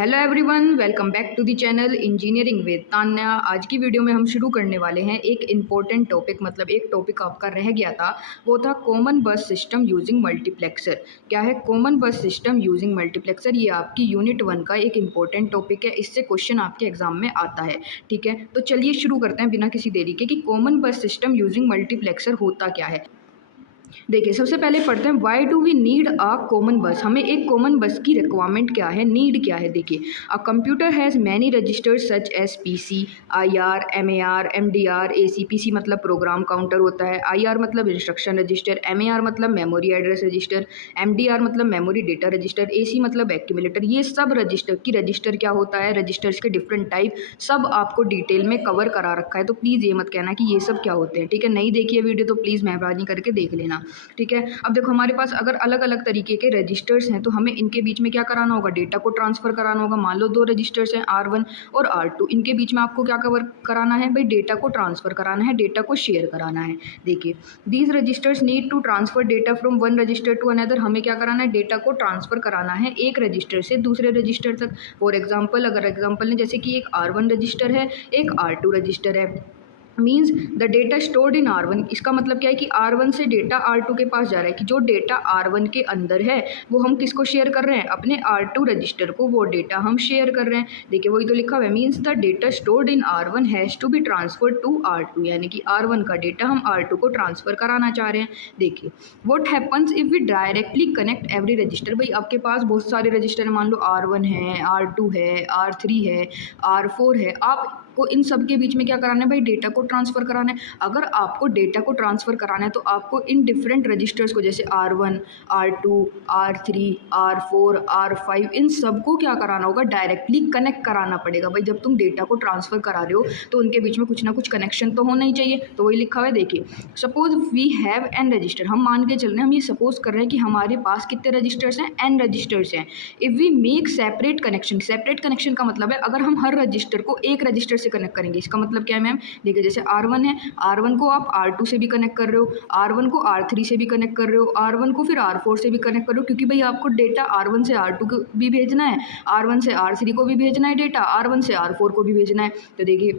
Hello everyone, welcome back to the channel engineering with Tanya. आज की video में हम शुरू करने वाले हैं एक इम्पोर्टेंट टॉपिक, मतलब एक टॉपिक आपका रह गया था, वो था कॉमन बस सिस्टम यूजिंग मल्टीप्लेक्सर। क्या है कॉमन बस सिस्टम यूजिंग मल्टीप्लेक्सर? ये आपकी यूनिट 1 का एक इम्पोर्टेंट टॉपिक है, इससे क्वेश्चन आपके एग्जाम में आता है। ठीक है, तो चलिए शुरू करते हैं बिना किसी देरी के कि कॉमन बस सिस्टम यूजिंग मल्टीप्लेक्सर होता क्या है। देखिए, सबसे पहले पढ़ते हैं why do we need a common bus. हमें एक कॉमन बस की रिक्वायरमेंट क्या है, नीड क्या है। देखिए, a computer has many registers such as PC, IR, MAR, MDR, AC. PC मतलब प्रोग्राम काउंटर होता है, आईआर मतलब इंस्ट्रक्शन रजिस्टर, एमएआर मतलब मेमोरी एड्रेस रजिस्टर, एमडीआर मतलब मेमोरी डेटा रजिस्टर, एसी मतलब एक्यूमुलेटर। ये सब रजिस्टर क्या होता है, रजिस्टर्स के डिफरेंट टाइप सब आपको डिटेल में कवर करा रखा है, तो प्लीज़ ये मत कहना कि ये सब क्या होते हैं। ठीक है, नहीं देखिए वीडियो तो प्लीज़ मेहरबानी करके देख लेना। ठीक है, अब देखो हमारे पास अगर अलग अलग तरीके के रजिस्टर्स हैं तो हमें इनके बीच में क्या कराना होगा, डेटा को ट्रांसफर कराना होगा। मान लो दो रजिस्टर्स हैं R1 और R2, इनके बीच में आपको क्या कवर कराना है भाई, डेटा को ट्रांसफर कराना है, डेटा को शेयर कराना है। देखिए, these registers need to transfer data from one register to another. हमें क्या कराना है, डेटा को ट्रांसफर कराना है एक रजिस्टर से दूसरे रजिस्टर तक। फॉर एग्जाम्पल, अगर एग्जाम्पल ने जैसे कि एक R1 रजिस्टर है, एक R2 रजिस्टर है, means the data stored in R1। इसका मतलब क्या है कि R1 से डेटा R2 के पास जा रहा है, कि जो डेटा R1 के अंदर है वो हम किसको शेयर कर रहे हैं, अपने R2 रजिस्टर को, वो डेटा हम शेयर कर रहे हैं। देखिए, वही तो लिखा हुआ है, means the data stored in R1 has to be transfer to R2, यानी कि R1 का डेटा हम R2 को ट्रांसफर कराना चाह रहे हैं। देखिए, what happens if we directly connect every register. भाई आपके पास बहुत सारे रजिस्टर हैं, मान लो R1 है, R2 है, R3 है, R4 है, आपको इन सब के बीच में क्या कराना है भाई, डेटा को ट्रांसफर कराना है। अगर आपको डेटा को ट्रांसफर कराना है तो आपको इन डिफरेंट रजिस्टर्स को, जैसे R1, R2, R3, R4, R5, इन सबको क्या कराना होगा, डायरेक्टली कनेक्ट कराना पड़ेगा। भाई जब तुम डेटा को ट्रांसफर करा रहे हो तो उनके बीच में कुछ ना कुछ कनेक्शन तो होना ही चाहिए, तो वही लिखा हुआ है। देखिए, suppose we have n register, हम मान के चल रहे हैं, हम ये सपोज कर रहे हैं कि हमारे पास कितने रजिस्टर्स हैं, एन रजिस्टर्स हैं। If we make separate connection, separate connection का मतलब है अगर हम हर रजिस्टर को एक रजिस्टर से कनेक्ट करेंगे। इसका मतलब क्या है मैम, देखिए जैसे R1 है, R1 को आप R2 से भी कनेक्ट कर रहे हो, R1 को R3 से भी कनेक्ट कर रहे हो, R1 को फिर R4 से भी कनेक्ट कर रहे हो, क्योंकि भाई आपको डेटा R1 से R2 को भी भेजना है, R1 से R3 को भी भेजना है, डेटा R1 से R4 को भी भेजना है। तो देखिए,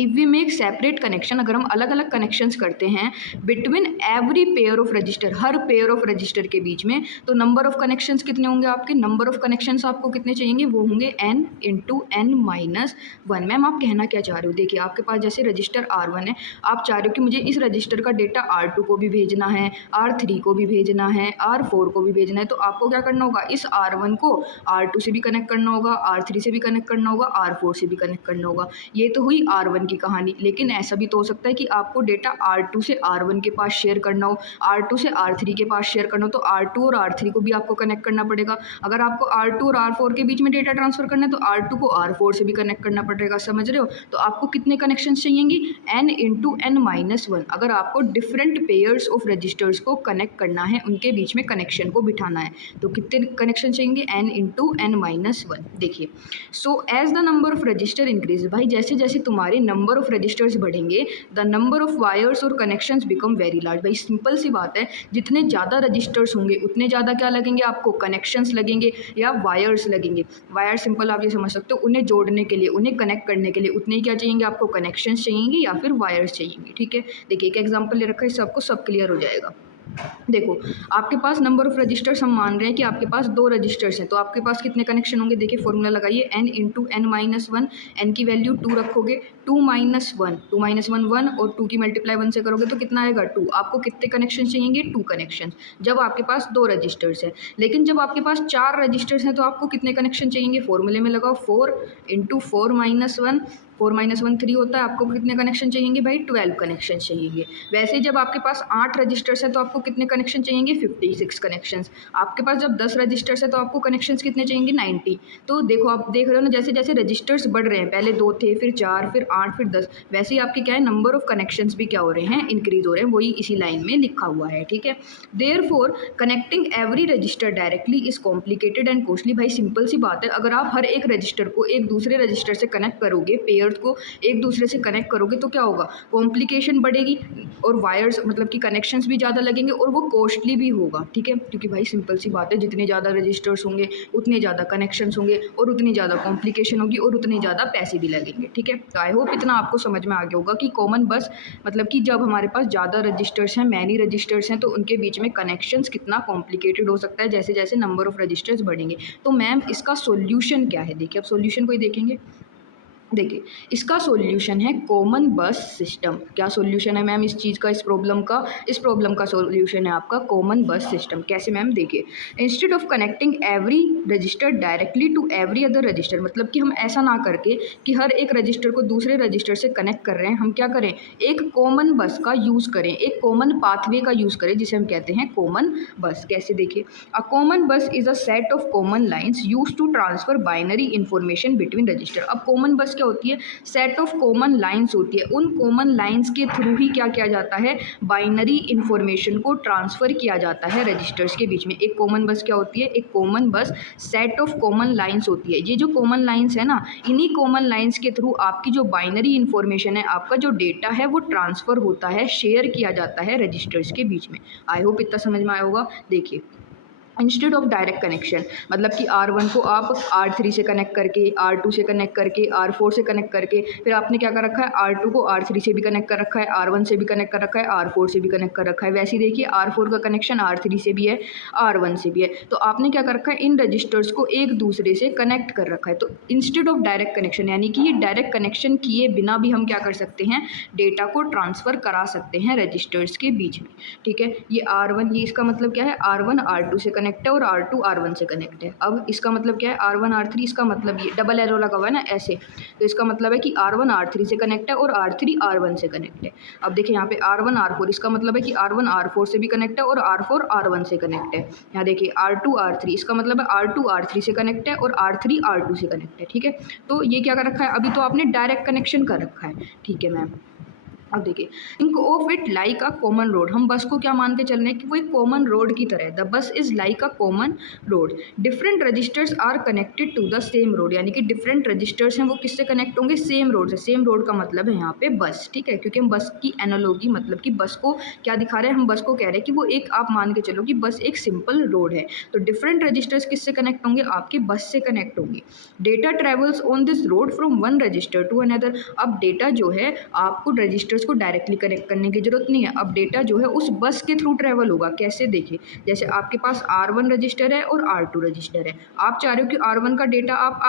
if we make separate connection, अगर हम अलग अलग कनेक्शंस करते हैं between every pair of register, हर पेयर ऑफ रजिस्टर के बीच में, तो नंबर ऑफ कनेक्शंस कितने होंगे आपके, नंबर ऑफ कनेक्शंस आपको कितने चाहिए, वो होंगे n into n minus 1। Ma'am आप कहना क्या चाह रहे हो, देखिए आपके पास जैसे रजिस्टर R1 है, आप चाह रहे हो कि मुझे इस रजिस्टर का डेटा R2 को भी भेजना है, R3 को भी भेजना है, R4 को भी भेजना है, तो आपको क्या करना होगा, इस R1 को R2 से भी कनेक्ट करना होगा, R3 से भी कनेक्ट करना होगा, R4 से भी कनेक्ट करना होगा। ये तो हुई R1 की कहानी। लेकिन ऐसा भी तो हो सकता है कि आपको डेटा R2 से R1 के पास शेयर करना हो, R2 से R3 के पास शेयर करना हो, तो R2 और R3 को भी आपको कनेक्ट करना पड़ेगा। अगर आपको R2 और R4 के बीच में डेटा ट्रांसफर करना है तो R2 को R4 से भी कनेक्ट करना पड़ेगा। समझ रहे हो? तो आपको कितने कनेक्शन चाहिएंगी, n इंटू n माइनस 1। अगर आपको डिफरेंट पेयर्स ऑफ रजिस्टर्स को कनेक्ट करना है, उनके बीच में कनेक्शन को बिठाना है, तो कितने कनेक्शन चाहिए, n इंटू n माइनस 1। देखिए, so as the number of register increase, भाई जैसे जैसे तुम्हारे नंबर ऑफ रजिस्टर्स बढ़ेंगे, द नंबर ऑफ वायर्स और कनेक्शंस बिकम वेरी लार्ज। भाई सिंपल सी बात है, जितने ज़्यादा रजिस्टर्स होंगे उतने ज़्यादा क्या लगेंगे आपको, कनेक्शंस लगेंगे या वायर्स लगेंगे। वायर सिंपल आप ये समझ सकते हो, उन्हें जोड़ने के लिए, उन्हें कनेक्ट करने के लिए उतने ही क्या चाहिए आपको, कनेक्शंस चाहिए या फिर वायर्स चाहिए। ठीक है, देखिए एक एग्जाम्पल ले रखा है, सबको सब क्लियर हो जाएगा। देखो, आपके पास नंबर ऑफ रजिस्टर्स, हम मान रहे हैं कि आपके पास दो रजिस्टर्स हैं, तो आपके पास कितने कनेक्शन होंगे, देखिए फॉर्मूला लगाइए, n into n minus 1। N की वैल्यू 2 रखोगे, 2 माइनस 1, 2 माइनस 1 1, और 2 की मल्टीप्लाई 1 से करोगे तो कितना आएगा 2। आपको कितने कनेक्शन चाहिए, 2 कनेक्शन, जब आपके पास दो रजिस्टर्स हैं। लेकिन जब आपके पास 4 रजिस्टर्स हैं तो आपको कितने कनेक्शन चाहिए, फॉर्मूले में लगाओ 4 इंटू 4 माइनस 1, 4 माइनस 1 3 होता है। आपको कितने कनेक्शन चाहिए भाई, 12 कनेक्शन चाहिए। वैसे ही जब आपके पास 8 रजिस्टर्स है तो आपको कितने कनेक्शन चाहिए, 56 कनेक्शंस। आपके पास जब 10 रजिस्टर्स है तो आपको कनेक्शंस कितने चाहिए, 90। तो देखो, आप देख रहे हो ना, जैसे जैसे रजिस्टर्स बढ़ रहे हैं, पहले 2 थे, फिर 4, फिर 8, फिर 10, वैसे ही आपके क्या है, नंबर ऑफ कनेक्शंस भी क्या हो रहे हैं, इंक्रीज हो रहे हैं। वही इसी लाइन में लिखा हुआ है। ठीक है, therefore connecting every register directly is complicated and costly. भाई सिंपल सी बात है, अगर आप हर एक रजिस्टर को एक दूसरे रजिस्टर से कनेक्ट करोगे पेयर रजिस्टर्स को एक दूसरे से कनेक्ट करोगे तो क्या होगा, कॉम्प्लिकेशन बढ़ेगी और वायर्स मतलब कि कनेक्शंस भी ज़्यादा लगेंगे और वो कॉस्टली भी होगा, ठीक है। क्योंकि भाई सिंपल सी बात है, जितने ज़्यादा रजिस्टर्स होंगे उतने ज़्यादा कनेक्शंस होंगे और उतनी ज़्यादा कॉम्प्लिकेशन होगी और उतने ज़्यादा पैसे भी लगेंगे, ठीक है। तो आई होप इतना आपको समझ में आ गया होगा कि कॉमन बस मतलब कि जब हमारे पास ज़्यादा रजिस्टर्स हैं, मैनी रजिस्टर्स हैं, तो उनके बीच में कनेक्शंस कितना कॉम्प्लिकेटेड हो सकता है जैसे जैसे नंबर ऑफ़ रजिस्टर्स बढ़ेंगे। तो मैम इसका सॉल्यूशन क्या है, देखिए अब सॉल्यूशन को ही देखेंगे। देखिए इसका सॉल्यूशन है कॉमन बस सिस्टम। क्या सॉल्यूशन है मैम इस चीज़ का, इस प्रॉब्लम का सॉल्यूशन है आपका कॉमन बस सिस्टम। कैसे मैम, देखिए instead of connecting every register directly to every other register, मतलब कि हम ऐसा ना करके कि हर एक रजिस्टर को दूसरे रजिस्टर से कनेक्ट कर रहे हैं, हम क्या करें, एक कॉमन बस का यूज़ करें, एक कॉमन पाथवे का यूज़ करें जिसे हम कहते हैं कॉमन बस। कैसे, देखिए a common bus is a set of common lines use to transfer binary information between register. अब कॉमन बस क्या होती है, सेट ऑफ कॉमन लाइंस होती है, उन कॉमन लाइंस के थ्रू ही क्या किया जाता है, बाइनरी इंफॉर्मेशन को ट्रांसफर किया जाता है रजिस्टर्स के बीच में। एक कॉमन बस क्या होती है, एक कॉमन बस सेट ऑफ कॉमन लाइंस होती है। ये जो कॉमन लाइंस है ना, इन्हीं कॉमन लाइंस के थ्रू आपकी जो बाइनरी इंफॉर्मेशन है, आपका जो डेटा है वो ट्रांसफर होता है, शेयर किया जाता है रजिस्टर्स के बीच में। आई होप इतना समझ में आया होगा। देखिए इंस्टेड ऑफ डायरेक्ट कनेक्शन, मतलब कि R1 को आप R3 से कनेक्ट करके, R2 से कनेक्ट करके, R4 से कनेक्ट करके, फिर आपने क्या कर रखा है, R2 को R3 से भी कनेक्ट कर रखा है, R1 से भी कनेक्ट कर रखा है, R4 से भी कनेक्ट कर रखा है। वैसे ही देखिए R4 का कनेक्शन R3 से भी है, R1 से भी है। तो आपने क्या कर रखा है, इन रजिस्टर्स को एक दूसरे से कनेक्ट कर रखा है। तो इंस्टेड ऑफ डायरेक्ट कनेक्शन, यानी कि ये डायरेक्ट कनेक्शन किए बिना भी हम क्या कर सकते हैं, डेटा को ट्रांसफ़र करा सकते हैं रजिस्टर्स के बीच में, ठीक है। ये R1, ये इसका मतलब क्या है, R1 R2 से कनेक्ट है और R2 R1 से कनेक्ट है। अब इसका मतलब क्या है, R1 R3, इसका मतलब ये डबल एरो लगा हुआ है ना ऐसे, तो इसका मतलब है कि R1 R3 से कनेक्ट है और R3 R1 से कनेक्ट है। अब देखिए यहाँ पे R1 R4, इसका मतलब है कि R1 R4 से भी कनेक्ट है और R4 R1 से कनेक्ट है। यहाँ देखिए R2 R3, इसका मतलब है R2 R3 से कनेक्ट है और R3 R2 से कनेक्ट है, ठीक है। तो ये क्या कर रखा है, अभी तो आपने डायरेक्ट कनेक्शन कर रखा है, ठीक है मैम। अब देखिए think of it like a common road, हम बस को क्या मान के चल रहे हैं कि वो एक कॉमन रोड की तरह है। The bus is like a common road, different registers are connected to the same road, यानी कि डिफरेंट रजिस्टर्स हैं वो किससे कनेक्ट होंगे, सेम रोड से। सेम रोड का मतलब है यहाँ पे बस, ठीक है, क्योंकि हम बस की एनालॉजी मतलब कि बस को क्या दिखा रहे हैं, हम बस को कह रहे हैं कि वो एक, आप मान के चलो कि बस एक सिंपल रोड है। तो डिफरेंट रजिस्टर्स किससे कनेक्ट होंगे, आपके बस से कनेक्ट होंगे। Data travels on this road from one register to another, अब डेटा जो है आपको रजिस्टर को डायरेक्टली कनेक्ट करने की जरूरत नहीं है, अब डेटा जो है उस बस के थ्रू ट्रैवल होगा। कैसे, देखिए जैसे आपके पास R1 रजिस्टर है और R2 रजिस्टर है, आप चाह रहे हो कि R1 का डेटा आप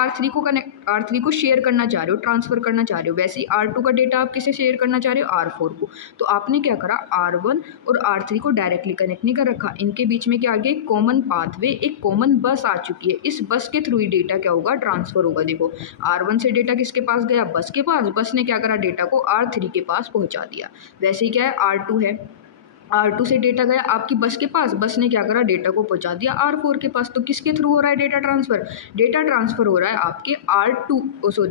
R3 को शेयर करना चाह रहे हो, ट्रांसफर करना चाह रहे हो, वैसे ही R2 का डेटा आप किसे शेयर करना चाह रहे हो, R4 को। तो आपने क्या करा, R1 और R3 को डायरेक्टली कनेक्ट नहीं कर रखा, इनके बीच में क्या आ गया, कॉमन पाथवे, एक कॉमन बस आ चुकी है। इस बस के थ्रू ही डेटा क्या होगा, ट्रांसफर होगा। देखो R1 से डेटा किसके पास गया, बस के पास, बस ने क्या करा, डेटा को R3 के पास पहुंचा दिया। वैसे ही क्या है, R2 है, R2 से डेटा गया आपकी बस के पास, बस ने क्या करा, डेटा को पहुंचा दिया R4 के पास। तो किसके थ्रू हो रहा है डेटा ट्रांसफर, डेटा ट्रांसफर हो रहा है आपके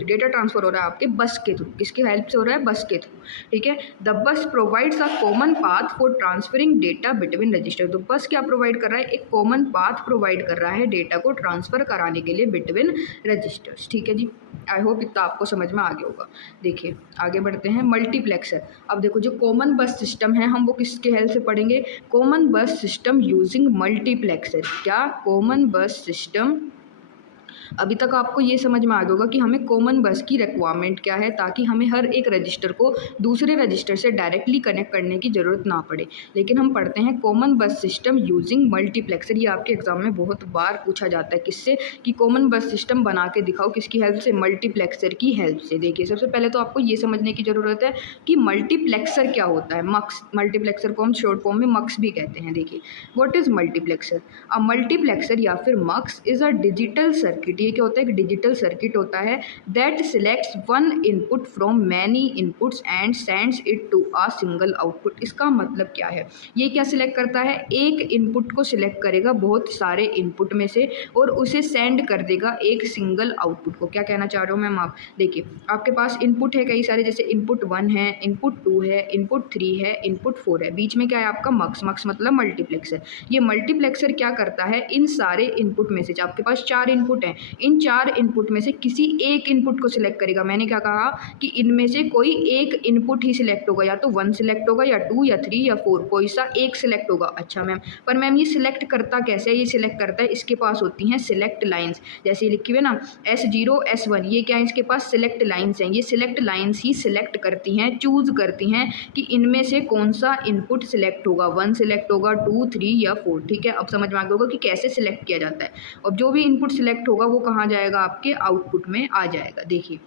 डेटा ट्रांसफर हो रहा है आपके बस के थ्रू। किसके हेल्प से हो रहा है, बस के थ्रू, ठीक है। द बस provides a common path for transferring data between register, तो बस क्या प्रोवाइड कर रहा है, एक कॉमन पाथ प्रोवाइड कर रहा है डेटा को ट्रांसफर कराने के लिए बिटवीन रजिस्टर्स, ठीक है जी। आई होप इतना आपको समझ में आ गया होगा। देखिए आगे बढ़ते हैं, मल्टीप्लेक्सर। अब देखो जो कॉमन बस सिस्टम है हम वो किसके हेल्प से पढ़ेंगे, कॉमन बस सिस्टम यूजिंग मल्टीप्लेक्सर। क्या, कॉमन बस सिस्टम, अभी तक आपको ये समझ में आ गया होगा कि हमें कॉमन बस की रिक्वायरमेंट क्या है, ताकि हमें हर एक रजिस्टर को दूसरे रजिस्टर से डायरेक्टली कनेक्ट करने की ज़रूरत ना पड़े। लेकिन हम पढ़ते हैं कॉमन बस सिस्टम यूजिंग मल्टीप्लेक्सर, ये आपके एग्जाम में बहुत बार पूछा जाता है, किससे, कि कॉमन बस सिस्टम बना के दिखाओ, किसकी हेल्प से, मल्टीप्लेक्सर की हेल्प से। देखिए सबसे पहले तो आपको ये समझने की ज़रूरत है कि मल्टीप्लेक्सर क्या होता है, मक्स, मल्टीप्लेक्सर को हम शॉर्ट फॉर्म में मक्स भी कहते हैं। देखिए what is multiplexer, a multiplexer या फिर mux is a digital circuit, ये क्या होता है, एक डिजिटल सर्किट होता है that selects one input from many inputs and sends it to a single output. इसका मतलब क्या है, ये क्या सिलेक्ट करता है, एक इनपुट को सिलेक्ट करेगा बहुत सारे इनपुट में से और उसे सेंड कर देगा एक सिंगल आउटपुट को। क्या कहना चाह रहे हो मैम आप, देखिए आपके पास इनपुट है कई सारे, जैसे इनपुट 1 है, इनपुट 2 है, इनपुट 3 है, इनपुट 4 है, बीच में क्या है आपका मक्स, मक्स मतलब मल्टीप्लेक्सर। ये मल्टीप्लेक्सर क्या करता है, इन सारे इनपुट में से, आपके पास 4 इनपुट हैं, इन 4 इनपुट में से किसी एक इनपुट को सिलेक्ट करेगा। मैंने क्या कहा कि इनमें से कोई एक इनपुट ही सिलेक्ट होगा, या तो 1 सिलेक्ट होगा या 2 या 3 या 4, कोई सा एक सिलेक्ट होगा। अच्छा मैम, पर मैम ये सिलेक्ट करता कैसे है? ये सिलेक्ट करता है, इसके पास होती हैं सिलेक्ट लाइन्स, जैसे लिखी हुई है ना S0 S1, ये क्या है? इसके पास सिलेक्ट लाइन्स हैं। ये सिलेक्ट लाइन्स ही सिलेक्ट करती हैं, चूज करती हैं कि इनमें से कौन सा इनपुट सिलेक्ट होगा, 1 सिलेक्ट होगा, 2 3 या 4। ठीक है, अब समझ में आ गया होगा कि कैसे सिलेक्ट किया जाता है। अब जो भी इनपुट सिलेक्ट होगा वो कहाँ जाएगा? आपके आउटपुट में आ जाएगा। देखिए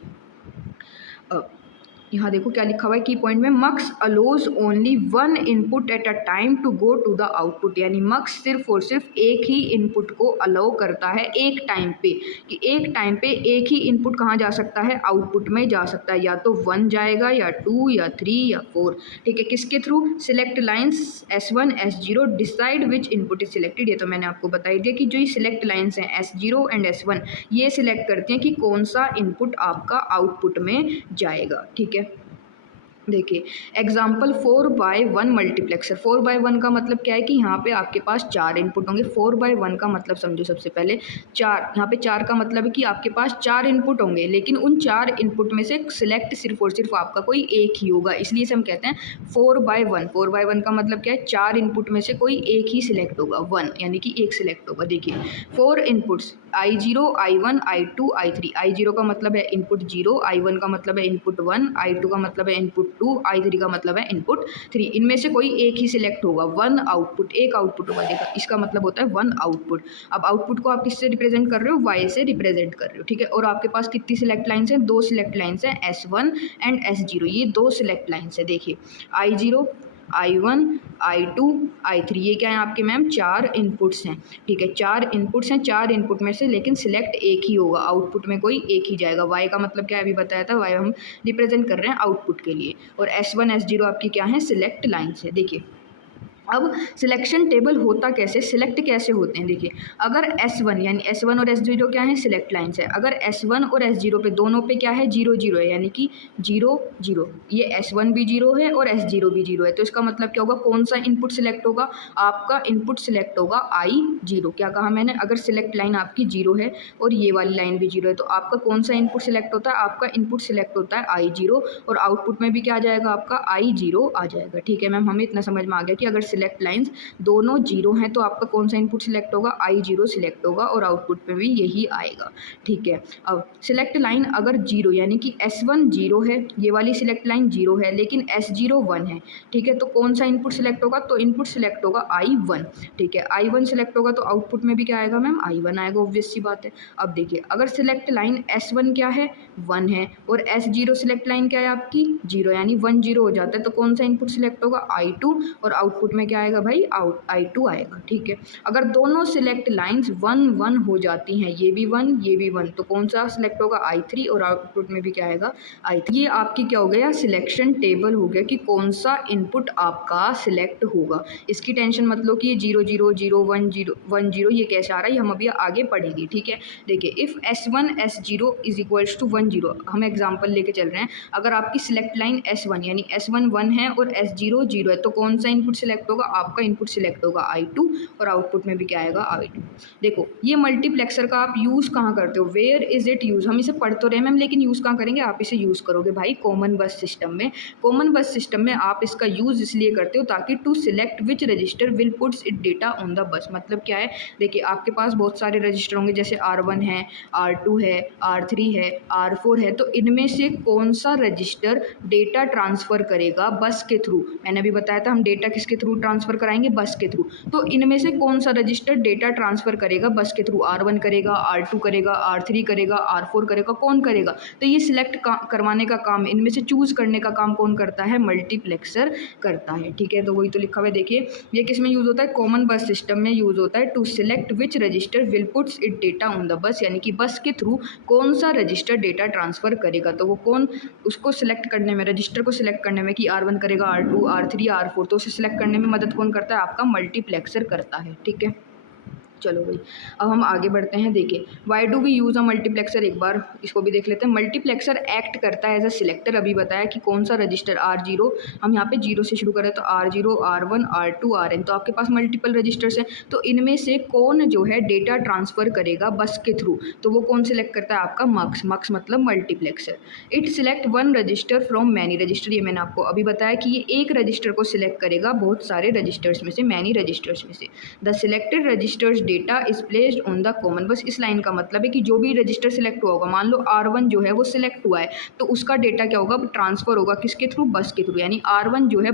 यहाँ देखो क्या लिखा हुआ है की पॉइंट में, mux allows only 1 input at a time to go to the output, यानी मक्स सिर्फ और सिर्फ एक ही इनपुट को अलाउ करता है एक टाइम पे, कि एक टाइम पे एक ही इनपुट कहाँ जा सकता है? आउटपुट में जा सकता है, या तो 1 जाएगा या 2 या 3 या 4। ठीक है, किसके through? Select lines S1 S0 decide which input is selected. ये तो मैंने आपको बता ही दिया कि जो ये सिलेक्ट लाइन्स हैं S0 एंड S1, ये सिलेक्ट करते हैं कि कौन सा इनपुट आपका आउटपुट में जाएगा। ठीक है, देखिए एग्जाम्पल 4/1 मल्टीप्लेक्सर। 4/1 का मतलब क्या है कि यहाँ पे आपके पास 4 इनपुट होंगे। 4/1 का मतलब समझो सबसे पहले 4, यहाँ पे 4 का मतलब है कि आपके पास 4 इनपुट होंगे, लेकिन उन 4 इनपुट में से सिलेक्ट सिर्फ और सिर्फ आपका कोई एक ही होगा, इसलिए से हम कहते हैं 4/1। 4/1 का मतलब क्या है? 4 इनपुट में से कोई एक ही सिलेक्ट होगा, 1 यानी कि एक सिलेक्ट होगा। देखिए 4 inputs I0 I1 I2 I3। I0 का मतलब है इनपुट 0, I1 का मतलब है इनपुट 1, I2 का मतलब है इनपुट 2, I3 का मतलब है इनपुट 3। इनमें से कोई एक ही सिलेक्ट होगा, 1 आउटपुट, एक आउटपुट होगा। देखा, इसका मतलब होता है 1 आउटपुट। अब आउटपुट को आप किससे रिप्रेजेंट कर रहे हो? Y से रिप्रेजेंट कर रहे हो। ठीक है, और आपके पास कितनी सिलेक्ट लाइन्स हैं? 2 सिलेक्ट लाइन्स हैं, S1 एंड S0, ये 2 सिलेक्ट लाइन्स है। देखिए I0 I1 I2 I3, ये क्या है आपके मैम? 4 इनपुट्स हैं। ठीक है, 4 इनपुट्स हैं, 4 इनपुट में से लेकिन सिलेक्ट एक ही होगा, आउटपुट में कोई एक ही जाएगा। Y का मतलब क्या है? अभी बताया था, Y हम रिप्रेजेंट कर रहे हैं आउटपुट के लिए, और S1 S0 आपकी क्या है? सिलेक्ट लाइन्स है। देखिए अब सिलेक्शन टेबल होता कैसे, सिलेक्ट कैसे होते हैं? देखिए अगर S1 यानी S1 और S0 क्या है? सिलेक्ट लाइन्स है। अगर S1 और S0 पे दोनों पे क्या है? 0 0 है, यानी कि 0 0, ये S1 भी 0 है और S0 भी 0 है, तो इसका मतलब क्या होगा? कौन सा इनपुट सिलेक्ट होगा? आपका इनपुट सिलेक्ट होगा I0। क्या कहा मैंने? अगर सिलेक्ट लाइन आपकी 0 है और ये वाली लाइन भी 0 है, तो आपका कौन सा इनपुट सिलेक्ट होता है? आपका इनपुट सिलेक्ट होता है I0, और आउटपुट में भी क्या आ जाएगा? आपका I0 आ जाएगा। ठीक है मैम, हमें इतना समझ में आ गया कि अगर सिलेक्ट लाइन्स दोनों 0 हैं तो आपका कौन सा इनपुट सिलेक्ट होगा? I0 सिलेक्ट होगा, और आउटपुट पे भी यही आएगा। ठीक है, अब सिलेक्ट लाइन अगर 0 यानी कि S1 0 है, ये वाली सिलेक्ट लाइन 0 है, लेकिन S0 1 है। ठीक है, तो कौन सा इनपुट सिलेक्ट होगा? तो इनपुट सिलेक्ट होगा I1। ठीक है, I1 सिलेक्ट होगा तो आउटपुट में भी क्या आएगा मैम? I1 आएगा, ऑब्वियस सी बात है। अब देखिए अगर सिलेक्ट लाइन S1 क्या है? 1 है, और S0 सिलेक्ट लाइन क्या है आपकी? 0, यानी 1 0 हो जाता है, तो कौन सा इनपुट सिलेक्ट होगा? I2, और आउटपुट में क्या आएगा भाई? I2 आएगा। ठीक है, अगर दोनों सिलेक्ट लाइन्स 1 1 हो जाती हैं, ये भी 1 ये भी 1, तो कौन सा सिलेक्ट होगा? I3, और आउटपुट में भी क्या आएगा? I3। ये आपकी क्या हो गया? सिलेक्शन टेबल हो गया कि कौन सा इनपुट आपका सिलेक्ट होगा। इसकी टेंशन मत लो कि ये 0 0 0 1 0 1 0 ये कैसे आ रहा है, ये हम अभी आगे पढ़ेंगे। ठीक है, देखिए if S1 S0 is equals to 1 0, हम एग्जाम्पल लेके चल रहे हैं। अगर आपकी सिलेक्ट लाइन S1 यानी S1 1 है और S0 0 है, तो कौन सा इनपुट सिलेक्ट होगा? आपका इनपुट सिलेक्ट होगा I2, और आउटपुट में भी क्या आएगा? I2। देखो ये मल्टीप्लेक्सर का आप यूज़ कहाँ करते हो? Where is it use? हम इसे पढ़ तो रहे मैम, लेकिन यूज़ कहाँ करेंगे? आप इसे यूज़ करोगे भाई कॉमन बस सिस्टम में। कॉमन बस सिस्टम में आप इसका यूज़ इसलिए करते हो ताकि to select which register will puts it data on the bus. मतलब क्या है? देखिए आपके पास बहुत सारे रजिस्टर होंगे, जैसे R1 है, R2 है, R3 है, R4 है, तो इनमें से कौन सा रजिस्टर डेटा ट्रांसफ़र करेगा बस के थ्रू? मैंने अभी बताया था हम डेटा किसके थ्रू ट्रांसफ़र कराएंगे? बस के थ्रू। तो इनमें से कौन सा रजिस्टर डेटा ट्रांसफ़र करेगा बस के थ्रू? R1 करेगा, R2 करेगा, R3 करेगा, R4 करेगा, कौन करेगा? तो ये सिलेक्ट करवाने का काम, इनमें से चूज़ करने का काम कौन करता है? मल्टीप्लेक्सर करता है। ठीक है, तो वही तो लिखा हुआ है। देखिए ये किस में यूज़ होता है? कॉमन बस सिस्टम में यूज़ होता है, to select which register will puts it data on the bus, यानी कि बस के थ्रू कौन सा रजिस्टर डेटा ट्रांसफ़र करेगा। तो वो कौन, उसको सिलेक्ट करने में, रजिस्टर को सिलेक्ट करने में कि R1 करेगा, R2 R3 R4, तो उसे सिलेक्ट करने में मदद कौन करता है? आपका मल्टीप्लेक्सर करता है। ठीक है, चलो भाई, अब हम आगे बढ़ते हैं। देखिए, why do we use a multiplexer, एक बार इसको भी देख लेते हैं। मल्टीप्लेक्सर एक्ट करता है एज अ सिलेक्टर। अभी बताया कि कौन सा रजिस्टर, R0, हम यहाँ पे जीरो से शुरू करें तो R0, R1, R2, Rn, तो आपके पास मल्टीपल रजिस्टर्स हैं। तो इनमें से कौन जो है डेटा ट्रांसफ़र करेगा बस के थ्रू, तो वो कौन सिलेक्ट करता है? आपका मक्स। मक्स मतलब multiplexer. It select one register from many register, ये मैंने आपको अभी बताया कि ये एक रजिस्टर को सिलेक्ट करेगा बहुत सारे रजिस्टर्स में से, मैनी रजिस्टर्स में से। The selected register's data is placed on the common bus. इस लाइन का मतलब है कि जो भी रजिस्टर सिलेक्ट हुआ होगा, मान लो R1 जो है वो सिलेक्ट हुआ है, तो उसका डेटा क्या होगा? ट्रांसफर होगा किसके थ्रू? बस के थ्रू। यानी R1 जो है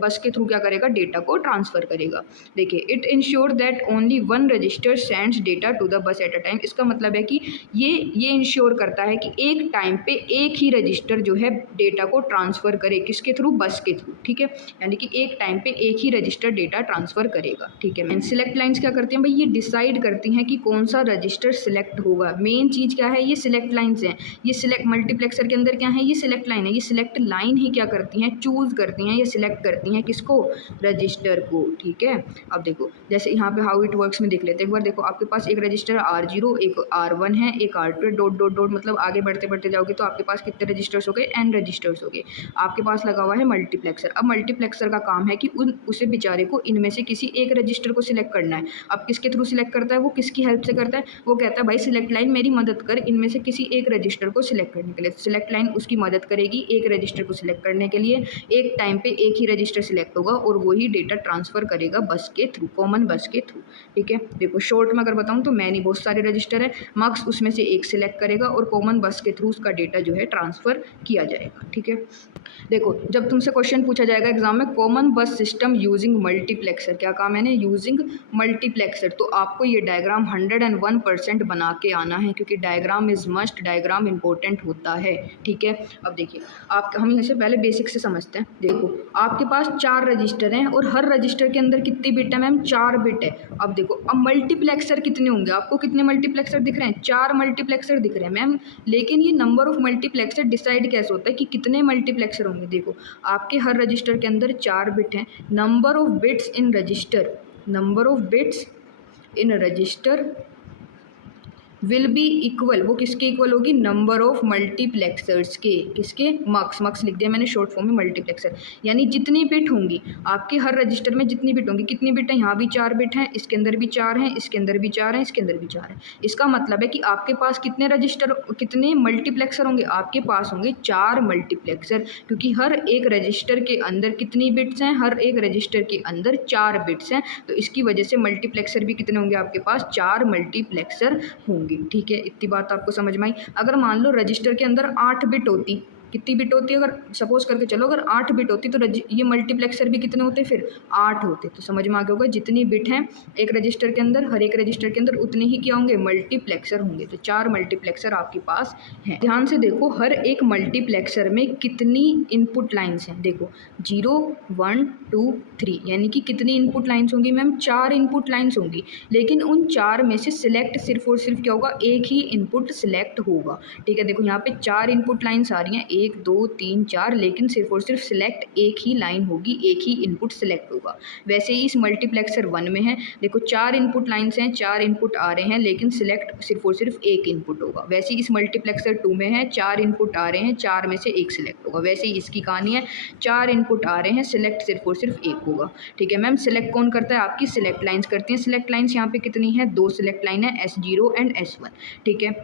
बस के थ्रू क्या करेगा? डेटा को ट्रांसफर करेगा। देखिए, it ensure that only one register sends data to the bus at a time. इसका मतलब है कि ये इंश्योर करता है कि एक टाइम पे एक ही रजिस्टर जो है डेटा को ट्रांसफर करे, किसके थ्रू? बस के थ्रू। ठीक है, यानी कि एक टाइम पे एक ही रजिस्टर डेटा ट्रांसफर करेगा। ठीक है, सिलेक्ट लाइंस क्या करती हैं भाई? ये डिसाइड करती हैं कि कौन सा रजिस्टर सिलेक्ट होगा। मेन चीज़ क्या है? ये सिलेक्ट लाइंस हैं। ये सिलेक्ट मल्टीप्लेक्सर के अंदर क्या है? ये सिलेक्ट लाइन है। ये सिलेक्ट लाइन ही क्या करती हैं? चूज़ करती हैं, ये सिलेक्ट करती हैं किसको? रजिस्टर को। ठीक है, अब देखो जैसे यहाँ पे हाउ इट वर्क्स में देख लेते हैं एक बार। देखो, आपके पास एक रजिस्टर R0, एक R1 है, एक R2, डॉट डॉट डॉट, मतलब आगे बढ़ते बढ़ते जाओगे तो आपके पास कितने रजिस्टर्स हो गए? N रजिस्टर्स हो गए। आपके पास लगा हुआ है मल्टीप्लेक्सर। अब मल्टीप्लेक्सर का काम है कि उसे बेचारे को इनमें से किसी एक रजिस्टर को सिलेक्ट करना है। अब किसके थ्रू सिलेक्ट करता है? वो किसकी हेल्प से करता है? वो कहता है भाई सिलेक्ट लाइन मेरी मदद कर इनमें से किसी एक रजिस्टर को सिलेक्ट करने के लिए। सिलेक्ट लाइन उसकी मदद करेगी एक रजिस्टर को सिलेक्ट करने के लिए। एक टाइम पे एक ही रजिस्टर सिलेक्ट होगा और वही डेटा ट्रांसफर करेगा बस के थ्रू, कॉमन बस के थ्रू। ठीक है, देखो शॉर्ट में अगर बताऊँ तो मैनी बहुत सारे रजिस्टर है, मार्क्स उसमें से एक सिलेक्ट करेगा और कॉमन बस के थ्रू उसका डेटा जो है ट्रांसफर किया जाएगा। ठीक है, देखो जब तुमसे क्वेश्चन पूछा जाएगा एग्जाम में, कॉमन बस सिस्टम यूजिंग मल्टीप्लेक्सर, क्या काम है ना? यूजिंग मल्टीप्लेक्सर, तो आपको ये डायग्राम 101% बना के आना है, क्योंकि diagram is must, diagram important होता है। ठीक है, अब देखिए आप, हम यहाँ से पहले बेसिक से समझते हैं। देखो आपके पास 4 रजिस्टर हैं और हर रजिस्टर के अंदर कितनी बिट है मैम? 4 बिट है। अब देखो, अब मल्टीप्लेक्सर कितने होंगे? आपको कितने मल्टीप्लेक्सर दिख रहे हैं? 4 मल्टीप्लेक्सर दिख रहे हैं मैम। लेकिन ये नंबर ऑफ मल्टीप्लेक्सर डिसाइड कैसे होता है कि कितने मल्टीप्लेक्सर होंगे? देखो, आपके हर रजिस्टर के अंदर 4 बिट हैं। Number of bits in register, number of bits in register will be equal, वो किसके इक्वल होगी? नंबर ऑफ मल्टीप्लेक्सर्स के। किसके? मक्स। मक्स लिख दिया मैंने शॉर्ट फॉर्म में मल्टीप्लेक्सर। यानी जितनी बिट होंगी आपके हर रजिस्टर में, जितनी बिट होंगी, कितनी बिट है? यहाँ भी 4 बिट हैं, इसके अंदर भी 4 हैं, इसके अंदर भी 4 हैं, इसके अंदर भी 4 हैं। इसका मतलब है कि आपके पास कितने रजिस्टर, कितने मल्टीप्लेक्सर होंगे? आपके पास होंगे 4 मल्टीप्लेक्सर, क्योंकि हर एक रजिस्टर के अंदर कितनी बिट्स हैं? हर एक रजिस्टर के अंदर 4 बिट्स हैं, तो इसकी वजह से मल्टीप्लेक्सर भी कितने होंगे? आपके पास 4 मल्टीप्लेक्सर होंगे। ठीक है, इतनी बात आपको समझ में आई। अगर मान लो रजिस्टर के अंदर 8 बिट होती, कितनी बिट होती है? अगर सपोज करके चलो अगर 8 बिट होती तो ये मल्टीप्लेक्सर भी कितने होते? फिर 8 होते। तो समझ में आ गया होगा, जितनी बिट हैं एक रजिस्टर के अंदर, हर एक रजिस्टर के अंदर उतने ही क्या होंगे? मल्टीप्लेक्सर होंगे। तो 4 मल्टीप्लेक्सर आपके पास हैं। ध्यान से देखो, हर एक मल्टीप्लेक्सर में कितनी इनपुट लाइन्स हैं? देखो 0, 1, 2, 3, यानी कि कितनी इनपुट लाइन्स होंगी मैम? 4 इनपुट लाइन्स होंगी। लेकिन उन 4 में से सिलेक्ट सिर्फ और सिर्फ क्या होगा? एक ही इनपुट सिलेक्ट होगा। ठीक है, देखो यहाँ पे 4 इनपुट लाइन्स आ रही हैं, 1, 2, 3, 4, लेकिन सिर्फ और सिर्फ सिलेक्ट एक ही लाइन होगी, एक ही इनपुट सिलेक्ट होगा। वैसे ही इस मल्टीप्लेक्सर 1 में है, देखो 4 इनपुट लाइन्स हैं, 4 इनपुट आ रहे हैं, लेकिन सिलेक्ट सिर्फ और सिर्फ एक इनपुट होगा। वैसे ही इस मल्टीप्लेक्सर 2 में है, 4 इनपुट आ रहे हैं, 4 में से एक सिलेक्ट होगा। वैसे ही इसकी कहानी है, 4 इनपुट आ रहे हैं, सिलेक्ट सिर्फ और सिर्फ एक होगा। ठीक है मैम, सिलेक्ट कौन करता है? आपकी सिलेक्ट लाइन्स करती हैं। सिलेक्ट लाइन्स यहाँ पे कितनी है? 2 सिलेक्ट लाइन है, S0 एंड S1। ठीक है,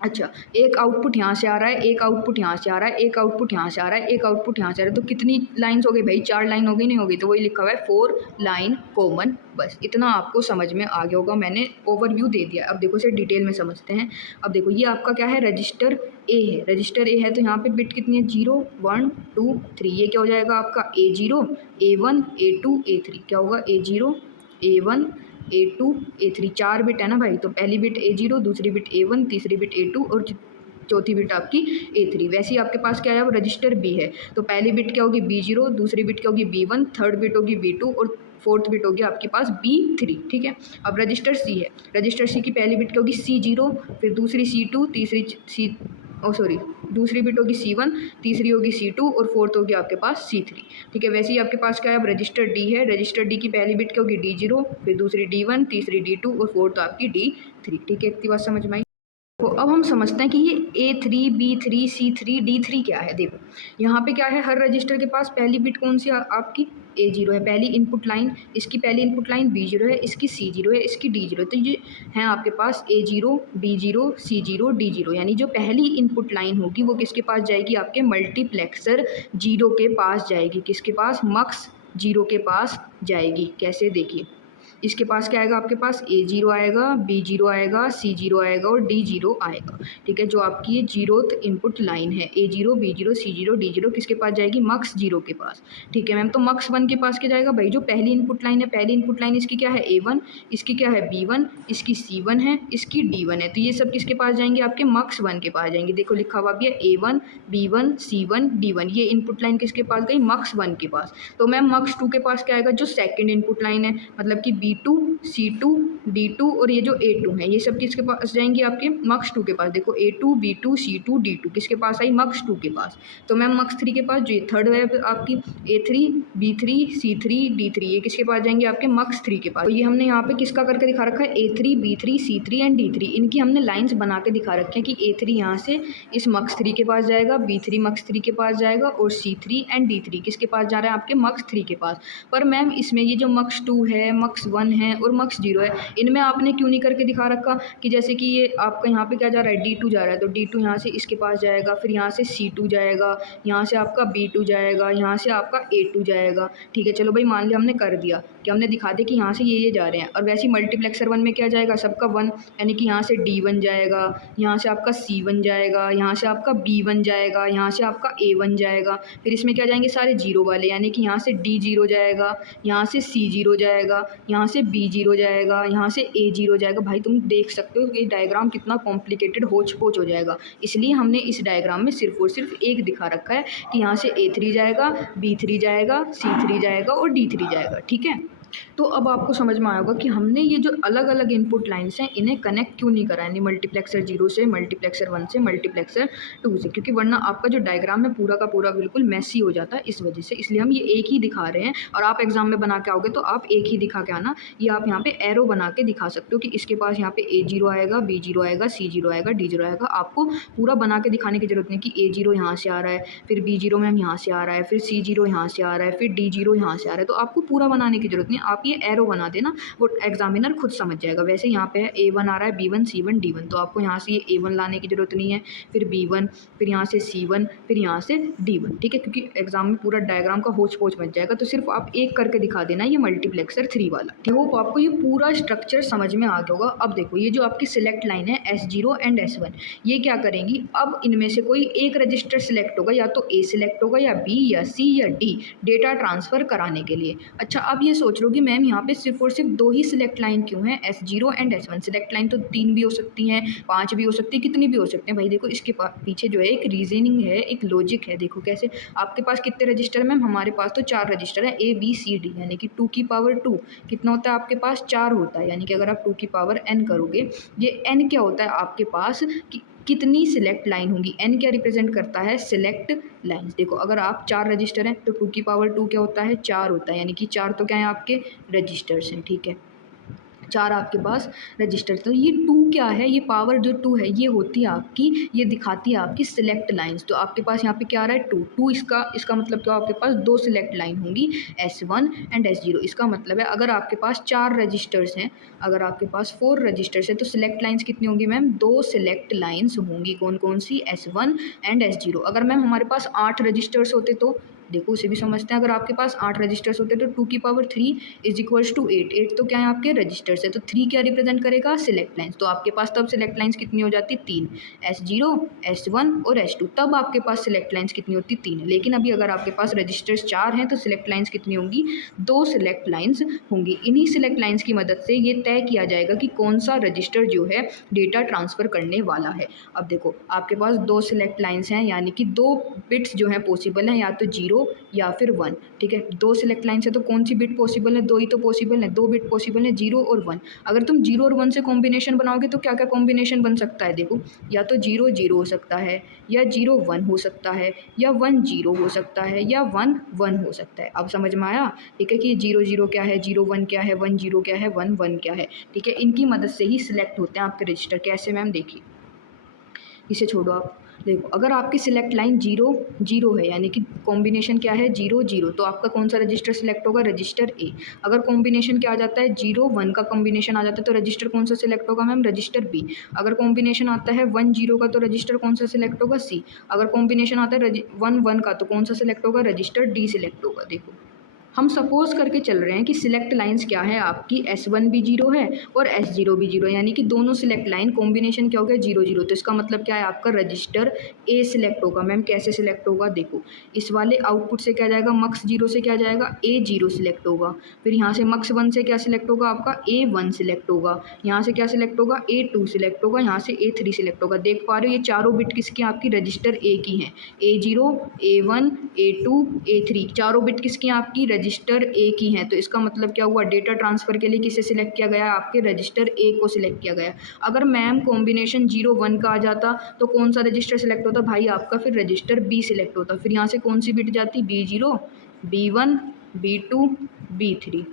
अच्छा, एक आउटपुट यहाँ से आ रहा है, एक आउटपुट यहाँ से आ रहा है, एक आउटपुट यहाँ से आ रहा है, एक आउटपुट यहाँ से आ रहा है, तो कितनी लाइन्स हो गई भाई? 4 लाइन हो गई, नहीं हो गई? तो वही लिखा हुआ है 4 लाइन कॉमन बस। इतना आपको समझ में आ गया होगा, मैंने ओवरव्यू दे दिया। अब देखो इसे डिटेल में समझते हैं। अब देखो ये आपका क्या है? रजिस्टर ए है। रजिस्टर ए है तो यहाँ पे बिट कितनी है? 0, 1, 2, 3। ये क्या हो जाएगा आपका? A0, A1, A2, A3। क्या होगा? A0, A1, A2, A3। 4 bit है ना भाई, तो पहली बिट A0, दूसरी बिट A1, तीसरी बिट A2 और चौथी बिट आपकी A3। वैसे ही आपके पास क्या है? अब रजिस्टर B है, तो पहली बिट क्या होगी? B0, दूसरी बिट क्या होगी? B1, थर्ड बिट होगी B2 और फोर्थ बिट होगी आपके पास B3। ठीक है, अब रजिस्टर C है। रजिस्टर C की पहली बिट क्या होगी? C0, फिर दूसरी C2, तीसरी C, ओ सॉरी, दूसरी बिट होगी C1, तीसरी होगी C2 और फोर्थ होगी आपके पास C3। ठीक है, वैसे ही आपके पास क्या है, अब रजिस्टर डी है, रजिस्टर डी की पहली बिट क्या होगी D0, फिर दूसरी D1, तीसरी D2 और फोर्थ आपकी D3। ठीक है, इतनी बात समझ में आई। तो अब हम समझते हैं कि ये A3, B3, C3, D3 क्या है। देखो यहाँ पे क्या है, हर रजिस्टर के पास पहली बिट कौन सी आपकी A0 है, पहली इनपुट लाइन, इसकी पहली इनपुट लाइन B0 है, इसकी C0 है, इसकी D0 है। तो ये हैं आपके पास A0, B0, C0, D0, यानी जो पहली इनपुट लाइन होगी वो किसके पास जाएगी, आपके मल्टीप्लेक्सर 0 के पास जाएगी। किसके पास, मक्स 0 के पास जाएगी। कैसे, देखिए इसके पास क्या आएगा, आपके पास A0 आएगा, B0 आएगा, C0 आएगा और D0 आएगा। ठीक है, जो आपकी ये जीरोथ इनपुट लाइन है A0, B0, C0, D0 किसके पास जाएगी, मक्स 0 के पास। ठीक है मैम, तो मक्स 1 के पास क्या जाएगा भाई, जो पहली इनपुट लाइन है, पहली इनपुट लाइन इसकी क्या है A1, इसकी क्या है B1, इसकी C1 है, इसकी D1 है। तो ये सब किसके पास जाएंगे, आपके मक्स 1 के पास जाएंगे। देखो लिखा हुआ भी है A1, B1, C1, D1, ये इनपुट लाइन किसके पास गई, मक्स 1 के पास। तो मैम मक्स 2 के पास क्या आएगा, जो सेकेंड इनपुट लाइन है, मतलब कि B2, C2, D2 और ये जो A2 है, ये सब किसके पास जाएंगी, आपके मक्स 2 के पास। देखो A2, B2, C2, D2 किसके पास आई, मक्स 2 के पास। तो मैम मक्स 3 के पास, जो ये थर्ड है आपकी A3, B3, C3, D3, ये किसके पास जाएंगे, आपके मक्स 3 के पास। तो ये हमने यहाँ पे किसका करके दिखा रखा है, A3, B3, C3 and D3, इनकी हमने लाइन्स बना के दिखा रखे हैं कि A3 यहाँ से इस मक्स 3 के पास जाएगा, B3 मक्स 3 के पास जाएगा और C3 एंड D3 किसके पास जा रहा है, आपके मक्स 3 के पास। पर मैम इसमें ये जो मक्स 2 है, मक्स 1 है और मक्स 0 है, इनमें आपने क्यों नहीं करके दिखा रखा कि जैसे कि ये आपका यहाँ पे क्या जा रहा है, D2 जा रहा है, तो D2 यहाँ से इसके पास जाएगा, फिर यहाँ से C2 जाएगा, यहाँ से आपका B2 जाएगा, यहाँ से आपका A2 जाएगा। ठीक है, चलो भाई मान लिया हमने कर दिया कि हमने दिखा दिया कि यहाँ से ये जा रहे हैं। और वैसे ही मल्टीप्लेक्सर 1 में क्या जाएगा, सबका 1, यानी कि यहाँ से D1 जाएगा, यहाँ से आपका C1 जाएगा, यहाँ से आपका B1 जाएगा, यहाँ से आपका A1 जाएगा। फिर इसमें क्या जाएंगे, सारे जीरो वाले, यानी कि यहाँ से D0 जाएगा, यहाँ से C0 जाएगा, यहाँ से B0 जाएगा, यहाँ से A0 जाएगा। भाई तुम देख सकते हो कि डायग्राम कितना कॉम्प्लिकेटेड होच पोच हो जाएगा। इसलिए हमने इस डायग्राम में सिर्फ और सिर्फ एक दिखा रखा है कि यहाँ से A3 जाएगा, B3 जाएगा, C3 जाएगा और D3 जाएगा। ठीक है, तो अब आपको समझ में आया होगा कि हमने ये जो अलग अलग इनपुट लाइन्स हैं इन्हें कनेक्ट क्यों नहीं करा, यानी मल्टीप्लेक्सर 0 से, मल्टीप्लेक्सर 1 से, मल्टीप्लेक्सर 2 से, क्योंकि वरना आपका जो डायग्राम है पूरा का पूरा बिल्कुल मैसी हो जाता है इस वजह से। इसलिए हम ये एक ही दिखा रहे हैं, और आप एग्जाम में बना के आओगे तो आप एक ही दिखा के आना। ये आप यहाँ पे एरो बना के दिखा सकते हो कि इसके पास यहाँ पे A0 आएगा, B0 आएगा, C0 आएगा, D0 आएगा। आपको पूरा बना के दिखाने की जरूरत नहीं कि A0 यहाँ से आ रहा है, फिर B0 मैम यहाँ से आ रहा है, फिर C0 यहाँ से आ रहा है, फिर D0 यहाँ से आ रहा है। तो आपको पूरा बनाने की जरूरत नहीं, आप ये एरो बना देना, वो एग्जामिनर खुद समझ जाएगा। वैसे यहाँ पे है A1 आ रहा है, B1, C1, D1, तो आपको यहाँ से ये A1 लाने की जरूरत नहीं है, फिर B1, फिर यहाँ से C1, फिर यहाँ से D1। ठीक है, क्योंकि एग्जाम में पूरा डायग्राम का होच पोच बच जाएगा। तो सिर्फ आप एक करके दिखा देना, ये मल्टीप्लेक्सर 3 वाला। ठीक है, वो आपको ये पूरा स्ट्रक्चर समझ में आ गया होगा। अब देखो ये जो आपकी सिलेक्ट लाइन है S0 एंड S1, ये क्या करेंगी, अब इनमें से कोई एक रजिस्टर सिलेक्ट होगा, या तो A सिलेक्ट होगा या B या C या D, डेटा ट्रांसफ़र कराने के लिए। अच्छा, अब ये सोच लो कि मैम यहाँ पे सिर्फ और सिर्फ 2 ही सिलेक्ट लाइन क्यों है, S0 and S1। Select line तो 3 भी हो सकती हैं, 5 भी हो सकती है, कितनी भी हो सकते हैं। भाई देखो इसके पीछे जो है एक रीजनिंग है, एक लॉजिक है। देखो कैसे, आपके पास कितने रजिस्टर मैम, हमारे पास तो 4 रजिस्टर है A B C D, यानी कि 2 की पावर 2 कितना होता है आपके पास, 4 होता है। यानी कि अगर आप 2 की पावर n करोगे, ये n क्या होता है आपके पास कि कितनी सिलेक्ट लाइन होंगी। n क्या रिप्रेजेंट करता है, सिलेक्ट लाइन्स। देखो अगर आप 4 रजिस्टर हैं तो 2 की पावर 2 क्या होता है, 4 होता है, यानी कि 4 तो क्या है आपके रजिस्टर्स हैं। ठीक है, 4 आपके पास रजिस्टर। तो ये 2 क्या है, ये पावर जो 2 है ये होती है आपकी, ये दिखाती है आपकी सिलेक्ट लाइंस। तो आपके पास यहाँ पे क्या आ रहा है 2 इसका मतलब क्या, आपके पास 2 सिलेक्ट लाइन होंगी S1 एंड S0। इसका मतलब है अगर आपके पास 4 रजिस्टर्स हैं, अगर आपके पास 4 रजिस्टर्स हैं तो सिलेक्ट लाइन्स कितनी होंगी मैम, 2 सिलेक्ट लाइन्स होंगी। कौन कौन सी, S1 एंड S0। अगर मैम हमारे पास 8 रजिस्टर्स होते तो देखो उसे भी समझते हैं। अगर आपके पास 8 रजिस्टर्स होते तो 2 की पावर 3 इज इक्वल्स टू 8। 8 तो क्या है आपके रजिस्टर्स है, तो 3 क्या रिप्रेजेंट करेगा, सिलेक्ट लाइन्स। तो आपके पास तब सिलेक्ट लाइन्स कितनी हो जाती, 3, S0, S1 और S2। तब आपके पास सिलेक्ट लाइन्स कितनी होती, 3। लेकिन अभी अगर आपके पास रजिस्टर्स 4 हैं तो सिलेक्ट लाइन्स कितनी होंगी, 2 सिलेक्ट लाइन्स होंगी। इन्हीं सिलेक्ट लाइन्स की मदद से ये तय किया जाएगा कि कौन सा रजिस्टर जो है डेटा ट्रांसफ़र करने वाला है। अब देखो आपके पास 2 सिलेक्ट लाइन्स हैं, यानी कि 2 बिट्स जो हैं पॉसिबल हैं, या तो 0 जीरो या फिर वन। ठीक है, दो सिलेक्ट लाइन से तो कौन सी बिट पॉसिबल है, दो ही तो पॉसिबल है, दो बिट पॉसिबल है, जीरो और वन। अगर तुम जीरो और वन से कॉम्बिनेशन बनाओगे तो क्या क्या कॉम्बिनेशन बन सकता है, देखो या तो जीरो जीरो हो सकता है, या जीरो वन हो सकता है, या वन जीरो हो सकता है, या वन वन हो सकता है। अब समझ में आया? ठीक है कि जीरो जीरो क्या है, जीरो वन क्या है, वन जीरो क्या है, वन वन क्या है। ठीक है, इनकी मदद से ही सिलेक्ट होते हैं आपके रजिस्टर। कैसे मैम, देखिए इसे छोड़ो आप, देखो अगर आपकी सिलेक्ट लाइन जीरो जीरो है यानी कि कॉम्बिनेशन क्या है, जीरो जीरो, तो आपका कौन सा रजिस्टर सिलेक्ट होगा, रजिस्टर ए। अगर कॉम्बिनेशन क्या आ जाता है, जीरो वन का कॉम्बिनेशन आ जाता है तो रजिस्टर कौन सा सिलेक्ट होगा मैम, रजिस्टर बी। अगर कॉम्बिनेशन आता है वन जीरो का तो रजिस्टर कौन सा सिलेक्ट होगा, सी। अगर कॉम्बिनेशन आता है वन वन का तो कौन सा सिलेक्ट होगा, रजिस्टर डी सिलेक्ट होगा। देखो हम सपोज करके चल रहे हैं कि सिलेक्ट लाइंस क्या है आपकी, S1 भी जीरो है और S0 भी जीरो, यानी कि दोनों सिलेक्ट लाइन कॉम्बिनेशन क्या हो गया, जीरो जीरो। तो इसका मतलब क्या है, आपका रजिस्टर ए सिलेक्ट होगा। मैम कैसे सिलेक्ट होगा, देखो इस वाले आउटपुट से क्या जाएगा, मक्स जीरो से क्या जाएगा, ए जीरो सिलेक्ट होगा। फिर यहाँ से मक्स वन से क्या सिलेक्ट होगा, आपका ए वन सिलेक्ट होगा। यहाँ से क्या सिलेक्ट होगा, ए टू सिलेक्ट होगा। यहाँ से ए थ्री सिलेक्ट होगा। देख पा रहे हो ये चारों बिट किसकी, आपकी रजिस्टर ए की हैं, A zero, A one, A two, A three, चारों बिट किसकी, आपकी रजिस्टर ए की हैं। तो इसका मतलब क्या हुआ, डेटा ट्रांसफ़र के लिए किसे सिलेक्ट किया गया, आपके रजिस्टर ए को सिलेक्ट किया गया। अगर मैम कॉम्बिनेशन जीरो वन का आ जाता तो कौन सा रजिस्टर सिलेक्ट होता भाई, आपका फिर रजिस्टर बी सिलेक्ट होता। फिर यहाँ से कौन सी बिट जाती, B zero, B one, B two, B three.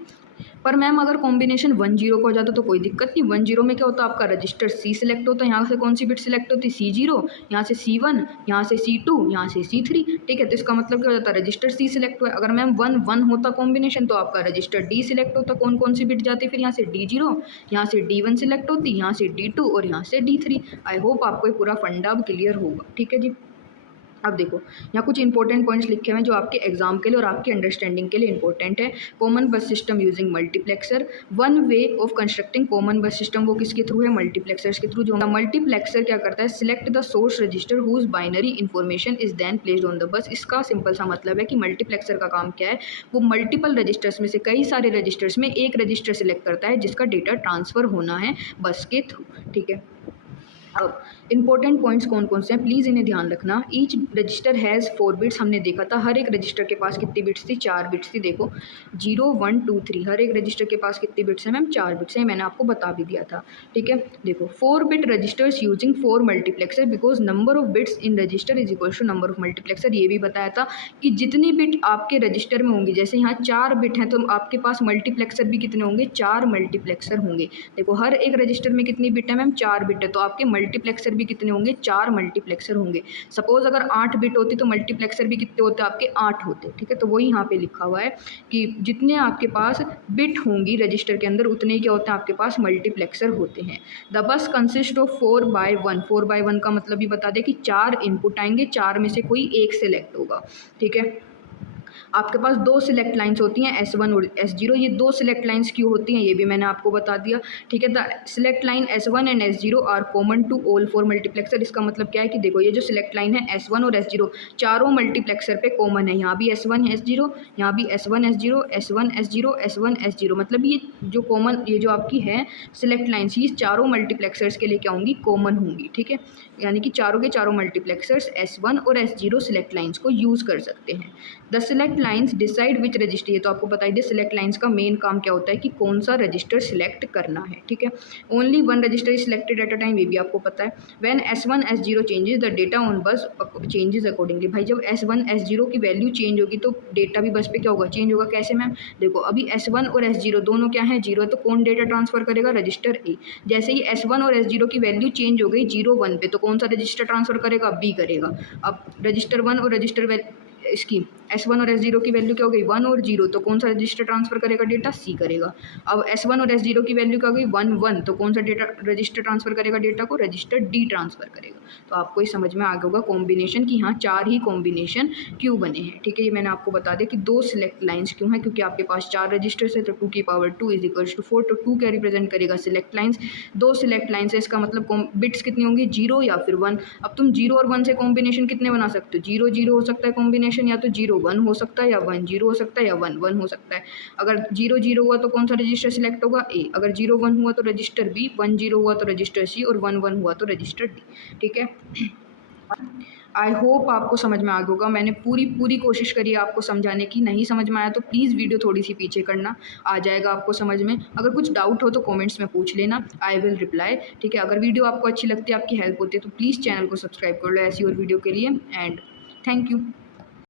पर मैम अगर कॉम्बिनेशन वन जीरो का हो जाता तो कोई दिक्कत नहीं, वन जीरो में क्या होता, आपका रजिस्टर सी सिलेक्ट होता है। यहाँ से कौन सी बिट सिलेक्ट होती, सी जीरो, यहाँ से सी वन, यहाँ से सी टू, यहाँ से सी थ्री। ठीक है, तो इसका मतलब क्या हो जाता है, रजिस्टर सी सिलेक्ट हुआ। अगर मैम वन वन होता कॉम्बिनेशन तो आपका रजिस्टर डी सिलेक्ट होता। कौन कौन सी बिट जाती, फिर यहाँ से डी जीरो, यहाँ से डी वन सिलेक्ट होती, यहाँ से डी टू और यहाँ से डी थ्री। आई होप आपको ये पूरा फंडा अब क्लियर होगा। ठीक है जी, अब देखो यहाँ कुछ इंपॉर्टेंट पॉइंट्स लिखे हुए हैं जो आपके एग्जाम के लिए और आपकी अंडरस्टैंडिंग के लिए इंपॉर्टेंट है। कॉमन बस system using multiplexer, one way of constructing common बस सिस्टम, वो किसके थ्रू है, मल्टीप्लेक्सर्स के थ्रू। जो मल्टीप्लेक्सर क्या करता है, select the source register whose binary information is then placed on the bus. इसका सिंपल सा मतलब है कि मल्टीप्लेक्सर का काम क्या है, वो मल्टीपल रजिस्टर्स में से कई सारे रजिस्टर्स में एक रजिस्टर सिलेक्ट करता है जिसका डेटा ट्रांसफ़र होना है बस के थ्रू। ठीक है, अब इंपॉर्टेंट पॉइंट्स कौन कौन से हैं, प्लीज़ इन्हें ध्यान रखना। Each resistor has four bits, हमने देखा था हर एक रजिस्टर के पास कितनी बिट्स थी, चार बिट्स थी। देखो जीरो वन टू थ्री, हर एक रजिस्टर के पास कितनी बिट्स हैं मैम, चार बिट्स हैं, मैंने आपको बता भी दिया था। ठीक है, देखो four bit registers using four multiplexer because number of bits in register is equal to number of multiplexer. ये भी बताया था कि जितनी बिट आपके रजिस्टर में होंगी, जैसे यहाँ चार बिट हैं तो आपके पास मल्टीप्लेक्सर भी कितने होंगे, चार मल्टीप्लेक्सर होंगे। देखो हर एक रजिस्टर में कितनी बिट है मैम, चार बिट है, तो आपके मल्टीप्लेक्सर भी कितने होंगे, चार मल्टीप्लेक्सर होंगे। सपोज अगर 8 बिट होती तो मल्टीप्लेक्सर भी कितने होते, आपके 8 होते। ठीक है, तो वही यहाँ पे लिखा हुआ है कि जितने आपके पास बिट होंगी रजिस्टर के अंदर उतने क्या होते हैं, आपके पास मल्टीप्लेक्सर होते हैं। The bus consist of 4x1, 4x1 का मतलब भी बता दें कि चार इनपुट आएंगे, चार में से कोई एक सिलेक्ट होगा। ठीक है, आपके पास दो सिलेक्ट लाइंस होती हैं, S1 और S0। ये दो सिलेक्ट लाइंस क्यों होती हैं ये भी मैंने आपको बता दिया। ठीक है, the select line S1 and S0 are common to all four multiplexer. इसका मतलब क्या है कि देखो ये जो सिलेक्ट लाइन है S1 और S0 चारों मल्टीप्लेक्सर पे कॉमन है। यहाँ भी S1 S0, यहाँ भी S1 S0, S1 S0, S1 S0, मतलब ये जो कॉमन, ये जो आपकी है सिलेक्ट लाइन्स, ये चारों मल्टीप्लेक्सर्स के लिए क्या होंगी, कॉमन होंगी। ठीक है, यानी कि चारों के चारों मल्टीप्लेक्सर्स S1 और S0 सिलेक्ट लाइन्स को यूज़ कर सकते हैं। The select lines decide which register, ये तो आपको पता ही है सिलेक्ट लाइन्स का मेन काम क्या होता है कि कौन सा रजिस्टर सिलेक्ट करना है। ठीक है, only one register is selected eight a time, ये भी आपको पता है। When S1 S0 changes the data on बस चेंजेस अकॉर्डिंगली। भाई जब S1 S0 की वैल्यू चेंज होगी तो डेटा भी बस पे क्या होगा, चेंज होगा। कैसे मैम, देखो अभी S1 और S0 दोनों क्या है, जीरो है, तो कौन डेटा ट्रांसफर करेगा, रजिस्टर ए। जैसे ही S1 और S0 की वैल्यू चेंज हो गई जीरो वन पे तो कौन सा रजिस्टर ट्रांसफर करेगा, बी करेगा। अब रजिस्टर वन और रजिस्टर इसकी S1 और S0 की वैल्यू क्या हो गई, वन और जीरो, तो कौन सा रजिस्टर ट्रांसफर करेगा, डेटा सी करेगा। अब S1 और S0 की वैल्यू क्या हो गई, वन वन, तो कौन सा डेटा रजिस्टर ट्रांसफर करेगा डेटा को, रजिस्टर डी ट्रांसफर करेगा। तो आपको ये समझ में आ गया होगा कॉम्बिनेशन की यहाँ चार ही कॉम्बिनेशन क्यों बने हैं। ठीक है, ये मैंने आपको बता दिया कि दो सिलेक्ट लाइन्स क्यों है, क्योंकि आपके पास चार रजिस्टर्स है तो 2 की पावर 2 इज इक्वल्स टू 4, तो 2 क्या रिप्रेजेंट करेगा, सिलेक्ट लाइन्स। दो सिलेक्ट लाइन्स है, इसका मतलब बिट्स कितनी होंगी, जीरो या फिर वन। अब तुम जीरो और वन से कॉम्बिनेशन कितने बना सकते हो, जीरो जीरो हो सकता है कॉम्बिनेशन, या तो जीरो वन हो सकता है, या वन जीरो हो सकता है, या वन वन हो सकता है। अगर जीरो जीरो हुआ तो कौन सा रजिस्टर सिलेक्ट होगा, ए। अगर जीरो वन हुआ तो रजिस्टर बी, वन जीरो हुआ तो रजिस्टर सी, और वन वन हुआ तो रजिस्टर डी। ठीक है, आई होप आपको समझ में आ गया होगा। मैंने पूरी कोशिश करी है आपको समझाने की। नहीं समझ में आया तो प्लीज़ वीडियो थोड़ी-सी पीछे करना, आ जाएगा आपको समझ में। अगर कुछ डाउट हो तो कमेंट्स में पूछ लेना, आई विल रिप्लाई, ठीक है? अगर वीडियो आपको अच्छी लगती है, आपकी हेल्प होती है तो प्लीज़ चैनल को सब्सक्राइब कर लो ऐसी और वीडियो के लिए एंड थैंक यू।